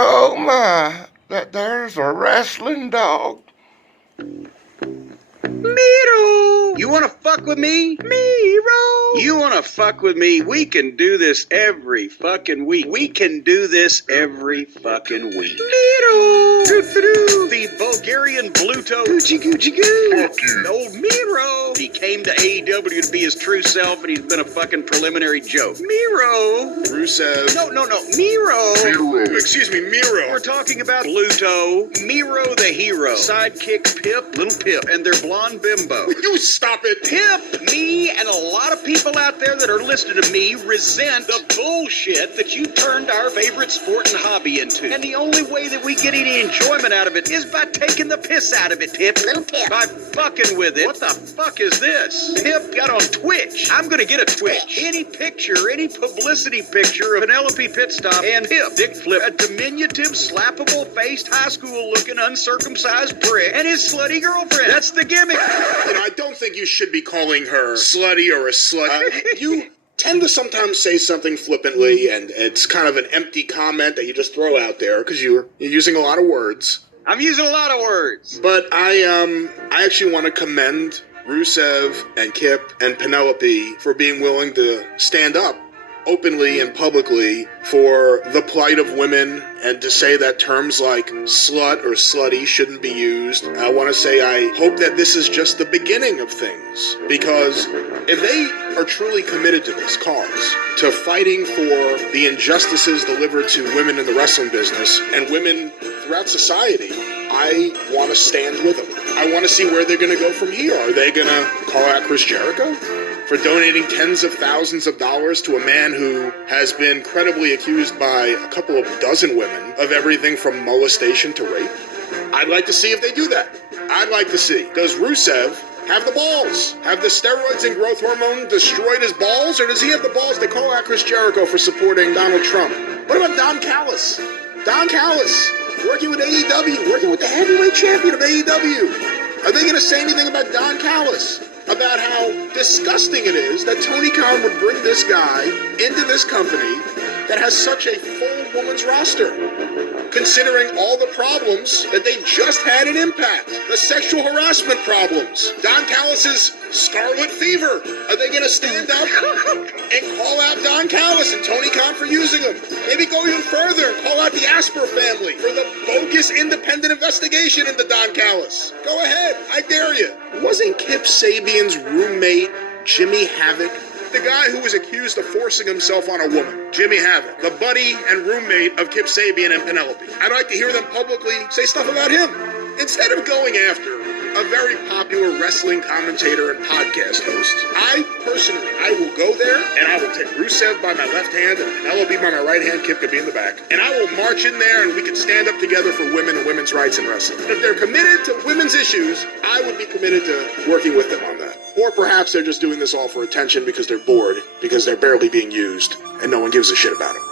Oh my, there's a wrestling dog. Miro! You wanna fuck with me? Miro! You wanna fuck with me? We can do this every fucking week. We can do this every fucking week. Miro! The Bulgarian Bluto. Gucci Gucci Goo. Fuck you. Old Miro. He came to AEW to be his true self, and he's been a fucking preliminary joke. Miro! Rusev. No. Miro! Miro. Excuse me, Miro. We're talking about Bluto, Miro the hero, sidekick Pip, little Pip, and their blonde bimbo. You stop it. Pip, me, and a lot of people out there that are listening to me resent the bullshit that you turned our favorite sport and hobby into. And the only way that we get any enjoyment out of it is by taking the piss out of it, Pip. Little Pip. By fucking with it. What the fuck is this? Pip got on Twitch. I'm gonna get a Twitch. Any picture, any publicity picture of Penelope Pitstop and Pip, Dick Flip, a diminutive, slappable-faced, high school-looking, uncircumcised prick, and his slutty girlfriend. That's the gimmick. You know, I don't think you should be calling her slutty or a slut. You tend to sometimes say something flippantly, and it's kind of an empty comment that you just throw out there because you're using a lot of words. I'm using a lot of words. But I actually want to commend Rusev and Kip and Penelope for being willing to stand up openly and publicly for the plight of women and to say that terms like slut or slutty shouldn't be used. I want to say I hope that this is just the beginning of things, because if they are truly committed to this cause, to fighting for the injustices delivered to women in the wrestling business and women throughout society, I want to stand with them. I want to see where they're going to go from here. Are they going to call out Chris Jericho for donating tens of thousands of dollars to a man who has been credibly accused by a couple of dozen women of everything from molestation to rape? I'd like to see if they do that. I'd like to see. Does Rusev have the balls? Have the steroids and growth hormone destroyed his balls? Or does he have the balls to call out Chris Jericho for supporting Donald Trump? What about Don Callis? Don Callis, working with AEW, working with the heavyweight champion of AEW. Are they going to say anything about Don Callis? About how disgusting it is that Tony Khan would bring this guy into this company that has such a full woman's roster, considering all the problems that they just had in Impact, the sexual harassment problems, Don Callis' scarlet fever. Are they going to stand up and call out Don Callis and Tony Khan for using him? Maybe go even further and call out the Asper family for the bogus independent investigation into Don Callis. Go ahead, I dare you. Wasn't Kip Sabian's roommate Jimmy Havoc the guy who was accused of forcing himself on a woman? Jimmy Havoc, the buddy and roommate of Kip Sabian and Penelope. I'd like to hear them publicly say stuff about him instead of going after a very popular wrestling commentator and podcast host. I will go there and I will take Rusev by my left hand and Penelope by my right hand. Kip could be in the back. And I will march in there and we can stand up together for women and women's rights in wrestling. If they're committed to women's issues, I would be committed to working with them on that. Or perhaps they're just doing this all for attention because they're bored, because they're barely being used and no one gives a shit about them.